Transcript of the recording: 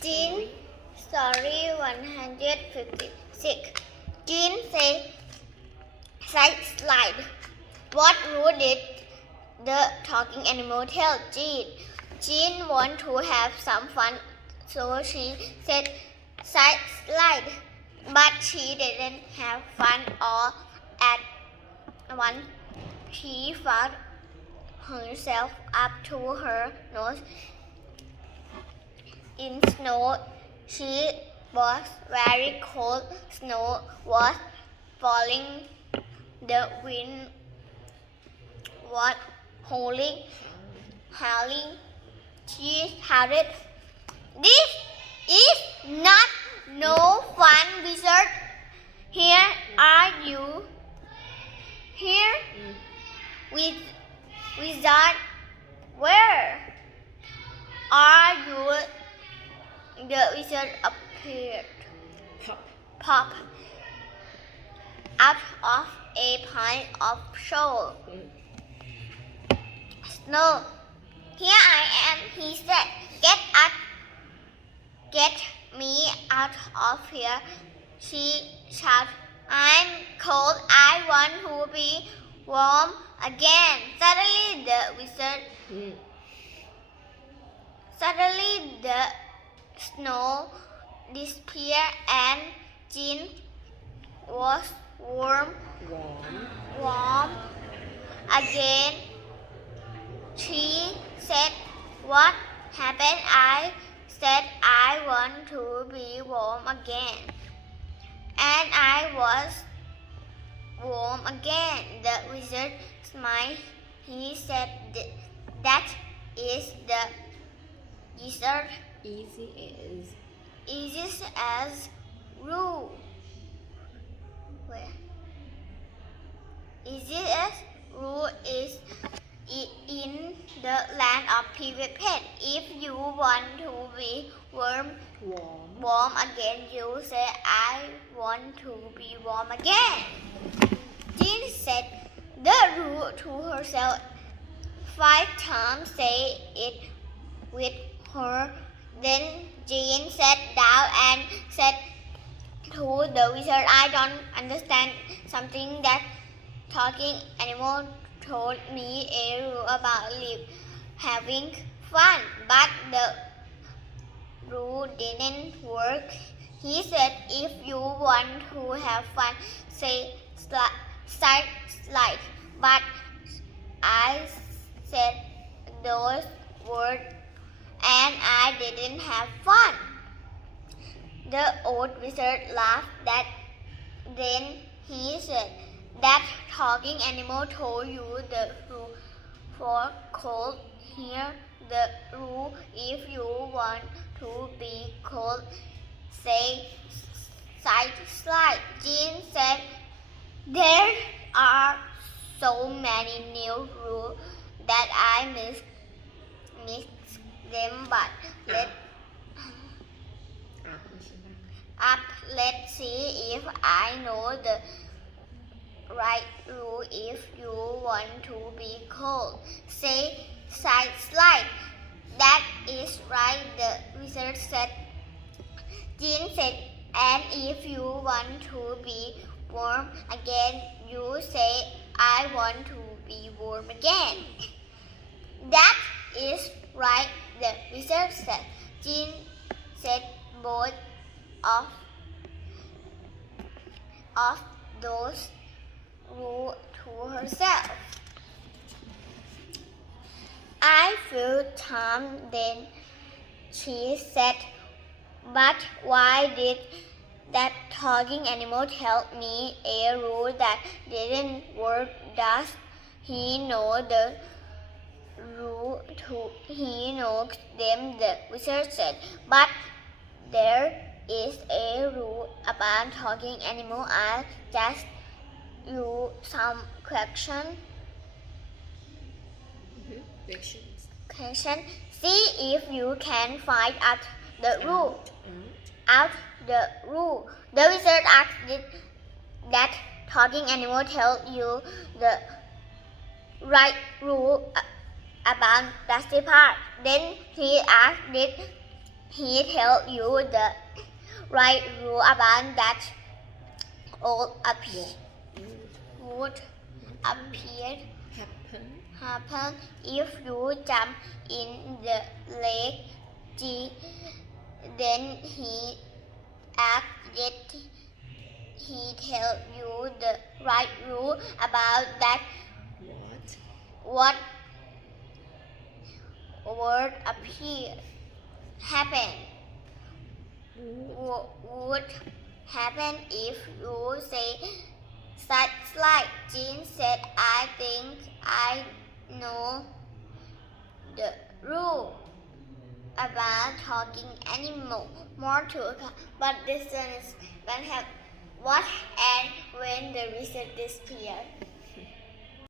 Jean, story 156. Jean said, slide. What rule did the talking animal tell Jean? Jean wanted to have some fun, so she said, slide. But she didn't have fun all at once. She felt herself up to her nose in snow. She was very cold. Snow was falling. The wind was howling. She shouted, "This is not no fun, wizard. Here are you. Here, wizard. Where are you?" The wizard appeared. Pop out of a pile of snow. "Here I am," he said. Get me out of here," she shouted. "I'm cold. I want to be warm again." Suddenly the snow disappeared and Jean was warm again. She said, "What happened?" I said, "I want to be warm again." And I was warm again. The wizard smiled. He said, "That is the wizard. Easy as rule. Easy as rule is in the land of Pivot Pen. If you want to be warm again, you say, "I want to be warm again." Jean said the rule to herself 5 times. Say it with her. Then Jean sat down and said to the wizard, "I don't understand something that talking animal told me a rule about having fun, but the rule didn't work." He said, "If you want to have fun, say slide." But I said those words and I didn't have fun. The old wizard laughed. Then he said, "That talking animal told you the rule for cold. Here the rule. If you want to be cold, say slide." Jean said, "There are so many new rules that I mix them, but let's see if I know the right rule. If you want to be cold, say slide." "That is right," the wizard said. Jean said, "And if you want to be warm again, you say, 'I want to be warm again.'" "That is right," the wizard said. Jean said both of those rules to herself. "I feel calm then," she said. "But why did that talking animal tell me a rule that didn't work? Does he know the rule too?" "He knows them," the wizard said. "But there is a rule about talking animal. I'll ask you some questions. See if you can find out the rule." The wizard asked, "Did that talking animal tell you the right rule about Dusty Park?" Then he asked, "Did he tell you the right rule about that would appear happen if you jump in the lake. Then he asked yet he tell you the right rule about that what would happen would happen if you say such like Jean said I think I know the rule about talking animal more to but this one is when have what and when the research disappeared.